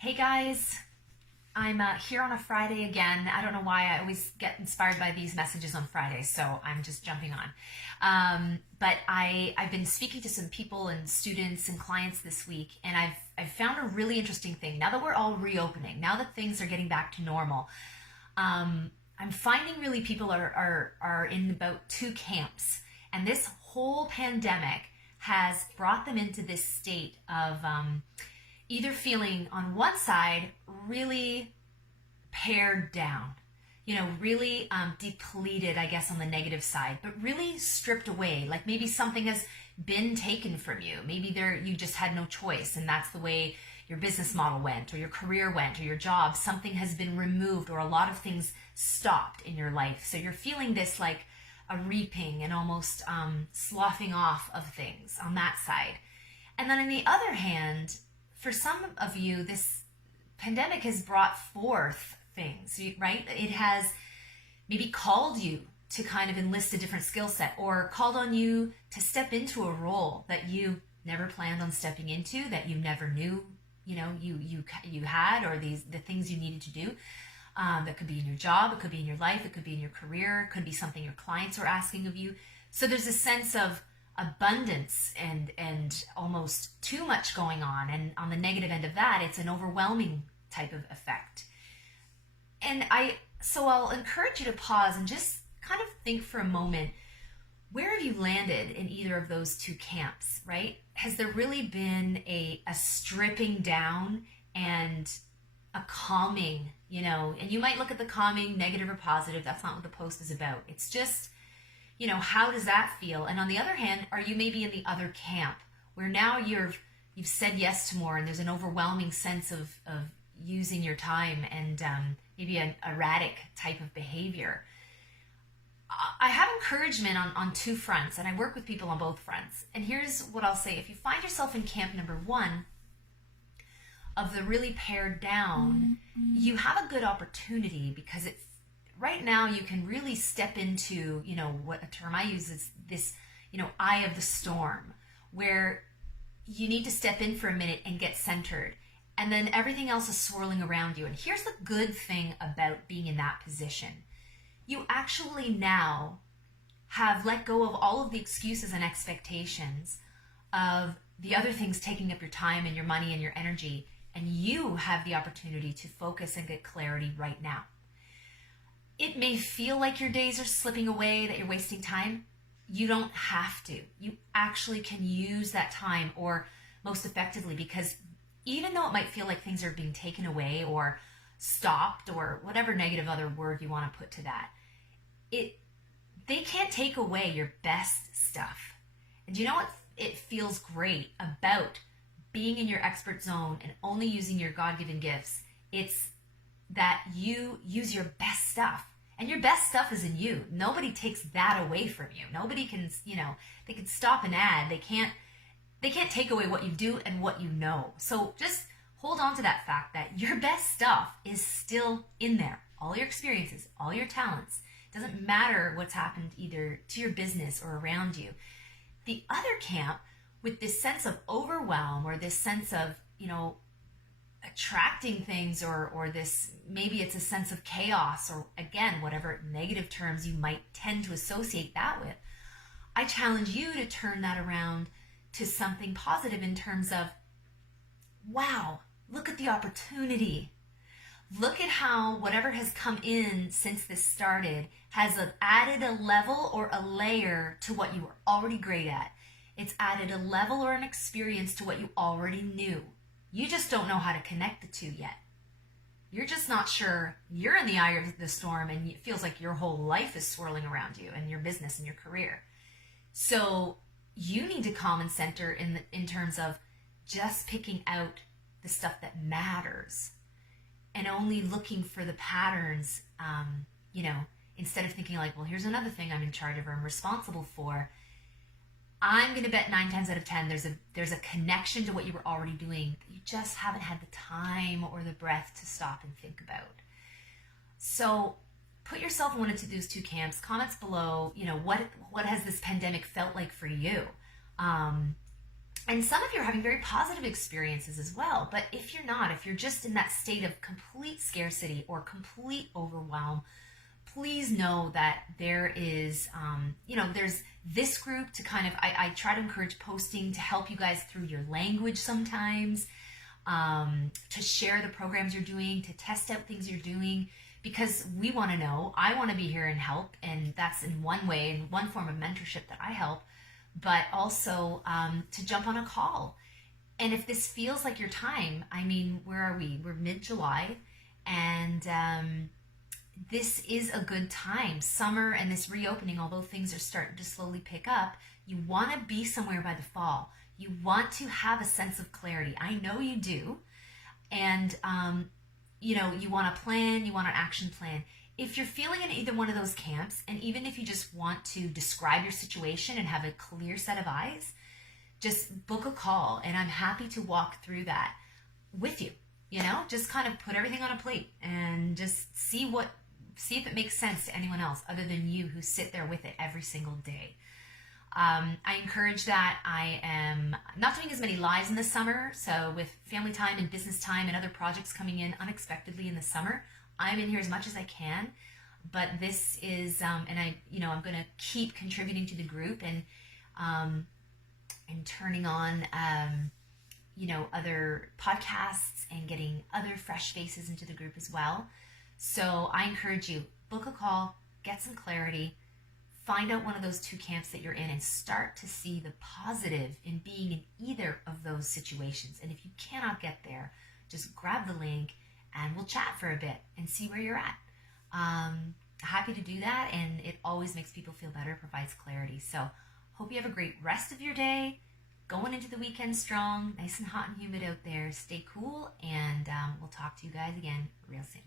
Hey guys, I'm here on a Friday again. I don't know why I always get inspired by these messages on Fridays, so I'm just jumping on. But I've been speaking to some people and students and clients this week, and I've found a really interesting thing. Now that we're all reopening, now that things are getting back to normal, I'm finding really people are in about two camps, and this whole pandemic has brought them into this state of either feeling on one side really pared down, really depleted, I guess, on the negative side, but really stripped away. Like maybe something has been taken from you. Maybe you just had no choice, and that's the way your business model went, or your career went, or your job. Something has been removed, or a lot of things stopped in your life. So you're feeling this like a reaping and almost sloughing off of things on that side. And then on the other hand, for some of you, this pandemic has brought forth things, right? It has maybe called you to kind of enlist a different skill set, or called on you to step into a role that you never planned on stepping into, that you never knew, you had, or the things you needed to do. That could be in your job, it could be in your life, it could be in your career, it could be something your clients are asking of you. So there's a sense of abundance and almost too much going on, and on the negative end of that, it's an overwhelming type of effect. And I'll encourage you to pause and just kind of think for a moment, where have you landed in either of those two camps, right? Has there really been a stripping down and a calming, and you might look at the calming negative or positive. That's not what the post is about. It's just, how does that feel? And on the other hand, are you maybe in the other camp where now you've said yes to more, and there's an overwhelming sense of using your time, and maybe an erratic type of behavior? I have encouragement on two fronts, and I work with people on both fronts. And here's what I'll say. If you find yourself in camp number one, of the really pared down, you have a good opportunity, because it's right now you can really step into, what a term I use is this, eye of the storm, where you need to step in for a minute and get centered, and then everything else is swirling around you. And here's the good thing about being in that position. You actually now have let go of all of the excuses and expectations of the other things taking up your time and your money and your energy, and you have the opportunity to focus and get clarity right now. It may feel like your days are slipping away, that you're wasting time. You don't have to. You actually can use that time, or most effectively, because even though it might feel like things are being taken away or stopped, or whatever negative other word you want to put to that, they can't take away your best stuff. And you know what? It feels great about being in your expert zone and only using your God-given gifts. It's that you use your best stuff, and your best stuff is in you. Nobody takes that away from you. Nobody can, they can stop an ad. They can't take away what you do and what you know. So just hold on to that fact that your best stuff is still in there. All your experiences, all your talents. It doesn't matter what's happened either to your business or around you. The other camp, with this sense of overwhelm, or this sense of, attracting things, or this, maybe it's a sense of chaos, or again, whatever negative terms you might tend to associate that with, I challenge you to turn that around to something positive in terms of, wow, look at the opportunity. Look at how whatever has come in since this started has added a level or a layer to what you were already great at. It's added a level or an experience to what you already knew. You just don't know how to connect the two yet. You're just not sure. You're in the eye of the storm, and it feels like your whole life is swirling around you, and your business and your career. So you need to calm and center in terms of just picking out the stuff that matters, and only looking for the patterns, instead of thinking like, well, here's another thing I'm in charge of or I'm responsible for. I'm going to bet 9 times out of 10 there's a connection to what you were already doing that you just haven't had the time or the breath to stop and think about. So put yourself in one of those two camps. Comments below, what has this pandemic felt like for you? And some of you are having very positive experiences as well. But if you're not, if you're just in that state of complete scarcity or complete overwhelm, please know that there is, there's this group to kind of, I try to encourage posting to help you guys through your language sometimes, to share the programs you're doing, to test out things you're doing, because we want to know. I want to be here and help, and that's in one way, in one form of mentorship that I help, but also to jump on a call. And if this feels like your time, I mean, where are we? We're mid-July, and this is a good time. Summer and this reopening, although things are starting to slowly pick up, you want to be somewhere by the fall. You want to have a sense of clarity. I know you do. And, you want a plan, you want an action plan. If you're feeling in either one of those camps, and even if you just want to describe your situation and have a clear set of eyes, just book a call, and I'm happy to walk through that with you. Just kind of put everything on a plate and just see if it makes sense to anyone else other than you who sit there with it every single day. I encourage that. I am not doing as many lives in the summer, so with family time and business time and other projects coming in unexpectedly in the summer, I'm in here as much as I can. But this is, I'm going to keep contributing to the group and turning on, other podcasts and getting other fresh faces into the group as well. So I encourage you, book a call, get some clarity, find out one of those two camps that you're in, and start to see the positive in being in either of those situations. And if you cannot get there, just grab the link and we'll chat for a bit and see where you're at. Happy to do that, and it always makes people feel better, provides clarity. So hope you have a great rest of your day, going into the weekend strong, nice and hot and humid out there. Stay cool, and we'll talk to you guys again real soon.